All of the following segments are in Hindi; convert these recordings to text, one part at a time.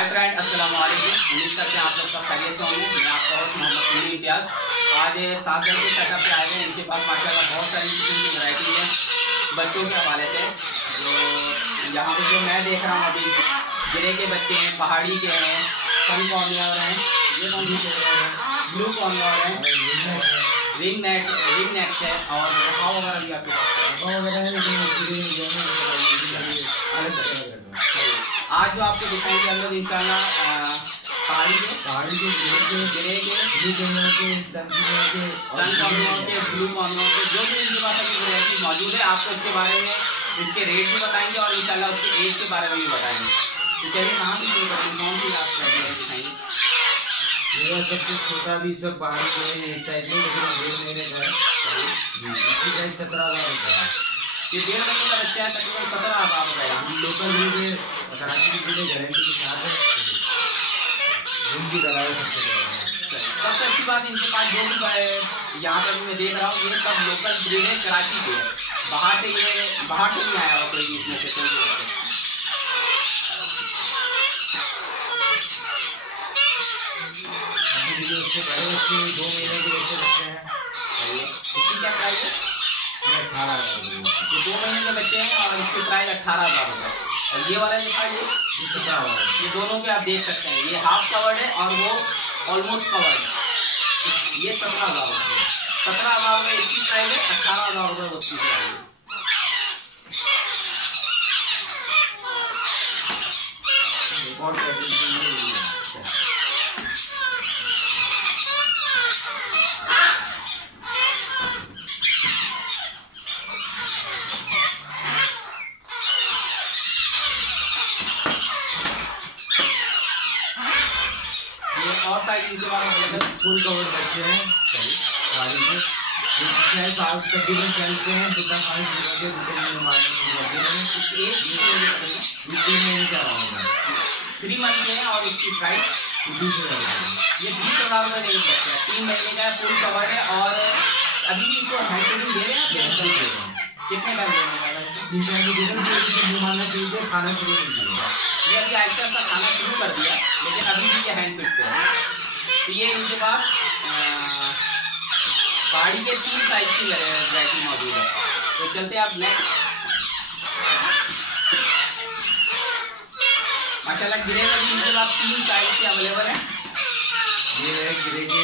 हाय फ्रेंड, अस्सलाम वालेकुम। उम्मीद करते हैं आप लोग सब खैरियत से होंगे। मैं आपका होस्ट मोहम्मद सुनी इम्तियाज़। आज 7 दिन के सेटअप पे आए हैं। इनके पास माशाल्लाह बहुत सारी किस्म की वैरायटी है बच्चों के हवाले से। जो यहाँ पे जो मैं देख रहा हूँ अभी गिरे के बच्चे हैं, पहाड़ी के हैं, सन कॉर्नियर हैं, ये कौन सी ब्लू कॉर्नियर हैं, रिंग नेट है और रखाव वगैरह भी आपके पास। आज जो आपको दिखाएंगे हम लोग इंशाल्लाह पहाड़ी के गिरे के सन कॉर्नियर के ब्लू कॉर्नियर के जो भी इनके पास अभी वैरायटी मौजूद है, आपको इसके बारे में इसके रेट भी बताएंगे और इंशाल्लाह उसके एज के बारे में भी बताएंगे। तो चलिए कहाँ से शुरू करते हैं, कौन सी आप दिखाएंगे? मेरा सबसे छोटा भी सब पहाड़ी जो है इस साइड में, लेकिन 1.5 महीने का है। इसकी प्राइस 17,000 रुपये है। ये 1.5 महीने का बच्चा है, तकरीबन 17,000 रुपये। हम लोकल रेट कराची की गारंटी के साथ है, उनकी दवाई सबसे अच्छी बात इनके पास जो भी यहाँ पर मैं देख रहा हूँ ये सब लोकल ब्रीड है, कराची के है। बाहर से नहीं आया हुआ कोई इसमें से कोई। उससे बड़े बच्चे 2 महीने के बच्चे रखते हैं। इसकी क्या प्राइस है? 18,000 रुपये। ये 2 महीने के बच्चे हैं और इसकी प्राइस 18,000 रुपये। और ये वाला दिखाइए, 17,000। ये दोनों के आप देख सकते हैं, ये हाफ कवर्ड है और वो ऑलमोस्ट कवर्ड है। ये 17,000 रुपये, 17,000 रुपये इसकी प्राइस है, 18,000 रुपये उसकी प्राइस है। और साइज इनके बारे में फुल कवर्ड बच्चे हैं तकरीबन चलते हैं जितना साइज निकलते हैं मार्केट में 3 मंथ के हैं और इसकी प्राइस 20,000। ये 20,000 रुपये नहीं सकते हैं। 3 महीने का फुल कवर है और अभी भी इसको हैंड फीडिंग दे रहे हैं। कितने टाइम देने वाला है? खाना शुरू कर दिया, ये अभी आहिस्ता आहिस्ता खाना शुरू कर दिया, लेकिन अभी भी ये हैंड फिट है। तो ये इनके पास पहाड़ी के 3 साइज की वैरायटी मौजूद है। तो चलते आप नेक्स्ट। माशाल्लाह गिरे में भी इनके पास 3 साइज के अवेलेबल है। ये है गिरे के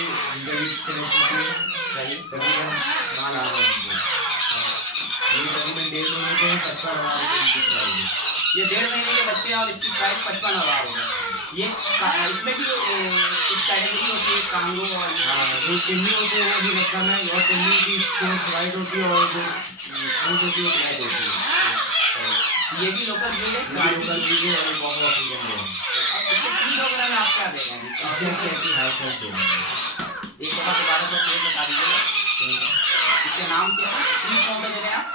तकरीबन माल आ रहा है। ये तकरीबन 1.5 महीने के 55,000 ये 1.5 महीने के बच्चे हैं और इसकी प्राइस 55,000 होगा। ये इसमें भी कुछ कैटेगरी होती है, कांगो और जो चिन्नी होते हैं वो भी रखा है, और चिन्नी की वाइट होती है और जो फूड होती है ब्लैक होती है। ये भी लोकल ब्रीड है, लोकल ब्रीड है और बहुत ऑक्सीजन है। इसके 3 वगैरह में आप क्या दे रहे हैं? एक बार दोबारा से प्लेट बता दीजिएगा, इसके नाम क्या है, कौन सा दे रहे हैं आप?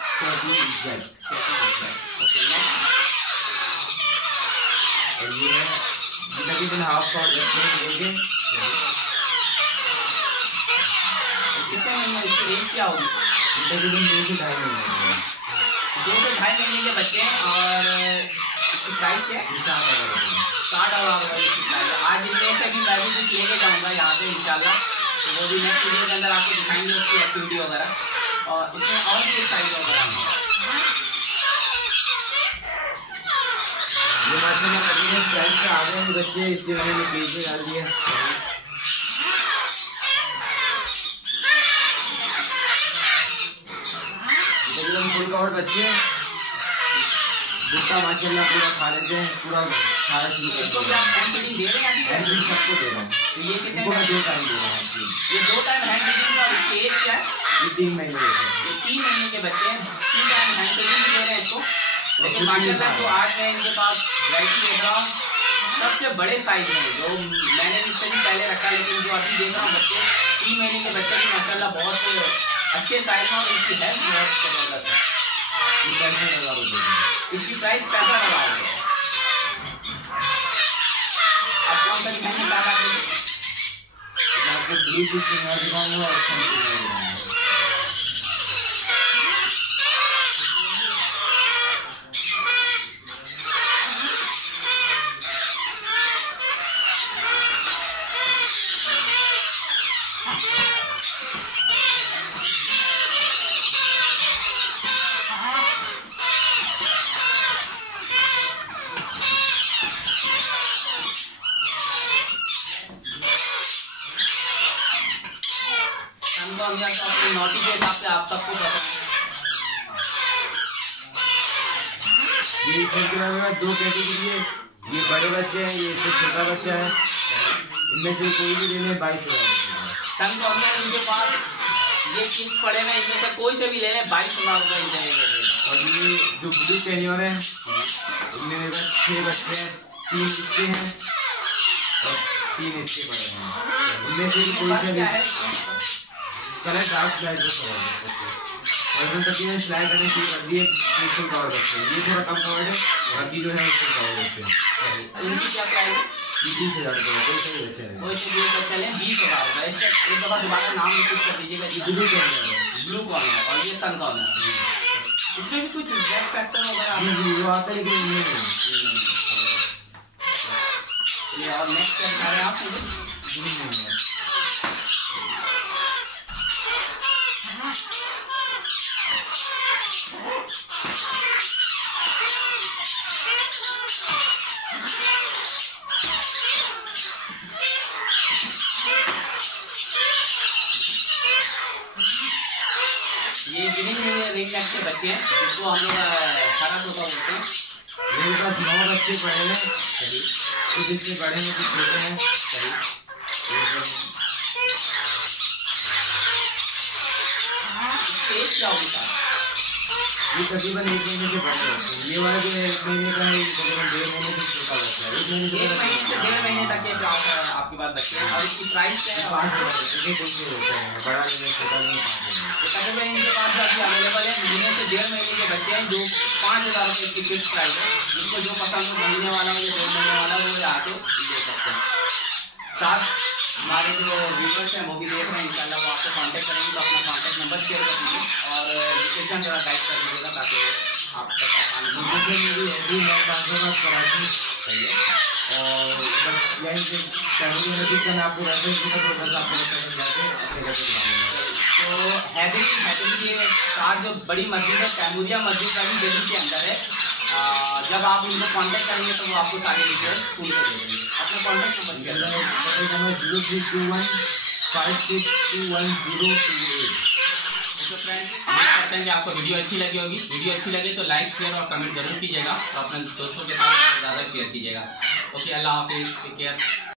ये तकरीबन हाफ पाउंड रखेंगे। कितने महीने इसकी एज क्या होगी? तकरीबन 2 से 2.5 महीने 2 से 2.5 महीने के बच्चे हैं और इसकी प्राइस क्या है? 60,000 रुपये इसकी प्राइस है। आज इनमें से भी मैं भी कुछ लेके जाऊँगा यहाँ से इंशाल्लाह, तो वो भी नेक्स्ट वीडियो के अंदर आपको दिखाएंगे उसकी एक्टिविटी वगैरह और उसमें और भी साइज वगैरह। ये माशाल्लाह तकरीबन प्राइस से आ गए बच्चे, इसलिए मैंने पेज में डाल दिया। तकरीबन फुल कवर्ड बच्चे जितना माशाल्लाह पूरा खा लेते हैं, पूरा खाना शुरू कर दे रहे हैं सबको दे रहा हूँ। तो ये कितने 2 टाइम दे रहा हूँ। ये 2 टाइम हैंड फीडिंग और इसकी एज क्या है? ये 3 महीने ये 3 महीने के बच्चे हैं, 3 टाइम हैंड फीडिंग दे रहे हैं इसको। लेकिन माशाल्लाह जो आज मैं इनके पास वैरायटी देख रहा हूँ सबसे बड़े साइज में, जो मैंने इससे भी पहले रखा, लेकिन जो अभी देख रहा हूँ बच्चे 3 महीने के बच्चे भी माशाल्लाह बहुत अच्छे साइज में और इसकी हेल्थ बहुत जबरदस्त है। 65,000 रुपये इसकी प्राइस 65,000 रुपये। अब कौन सा दिखाएंगे? आपको ब्लूटूथ दिखाऊंगा और सबको पसंद है। ये सबके बारे में 2 कैटेगरी है, ये बड़े बच्चे हैं, ये इससे छोटा बच्चा है। इनमें से कोई भी ले लें 22,000 सन इनके पास ये किड्स पड़े हुए, इनमें से कोई से भी ले लें 22,000 रुपये इनके। और ये जो ब्लू कैनियन है, इनमें मेरे पास 6 बच्चे हैं, 3 इसके हैं और 3 इसके पड़े हैं। इनमें से भी कोई से भी कलर डार्क लाइट का और इधर तक ये स्लाइड करने की कर दी है, बिल्कुल कवर बच्चे हैं। ये थोड़ा कम कवर्ड है, बाकी जो है उसको कवर बच्चे हैं। इनकी क्या प्राइस है? 20,000 रुपये कोई से भी बच्चे हैं। कोई से भी बच्चे लें 20,000 रुपये। इसका एक दफ़ा दोबारा नाम रिपीट कर दीजिएगा। ब्लू कैनियन है, ब्लू कॉर्नर और ये सन कॉर्नर। इसमें भी कुछ रेड फैक्टर वगैरह वो आता है लेकिन इनमें नहीं। ये और नेक्स्ट क्या दिखा रहे हैं आप मुझे? ये रिंग नेक के बच्चे हैं जिसको हम लोग हरा तोता बोलते हैं। मेरे पास 9 बच्चे पड़े हैं, कुछ इससे बड़े हैं, कुछ छोटे हैं। एज क्या होगी सर? ये तकरीबन 1 महीने से बड़े होते हैं। ये वाला जो है 1 महीने का है, ये तकरीबन 1.5 महीने से छोटा होता है। 1 महीने से 1 महीने तक के आपके पास बच्चे हैं। और इसकी प्राइस क्या है? 5,000 रुपये कोई से होते हैं, बड़ा लेने छोटा लेने 5,000। तकरीबन इनके पास अभी अवेलेबल है। महीने से 1.5 महीने के बच्चे हैं जो 5,000 रुपये की फिक्स प्राइस है। जिनको जो पसंद हो, महीने वाला हो या 2 महीने वाला हो, वो आके ले सकते हैं। साथ हमारे जो व्यूवर्स हैं वो भी देख रहे हैं, इंशाल्लाह वो आपको कांटेक्ट करेंगे तो अपना कांटेक्ट नंबर शेयर कर दीजिए और लोकेशन जरा गाइड कर दीजिएगा ताकि आप तक आसानी हो। मैं 500 कराची सही है। और बस यहीं से फैमिली नज़दीक का मैं आपको रेफरेंस दूँगा, तो बस आपको लोकेशन जाके अपने घर से दिखाऊंगा। तो हैदरी के साथ जो बड़ी मस्जिद है तैमूरिया मस्जिद का भी दिल्ली के अंदर है। जब आप उनको कांटेक्ट करेंगे तो वो आपको सारी डिटेल्स पूरी कर देंगे। अपना कांटेक्ट नंबर 0321 5621 तो फ्रेंड्स उम्मीद करते हैं कि आपको वीडियो अच्छी लगी होगी। वीडियो अच्छी लगे तो लाइक शेयर और कमेंट जरूर कीजिएगा और अपने दोस्तों के साथ ज़्यादा शेयर कीजिएगा। ओके, अल्लाह हाफिज़, टेक केयर।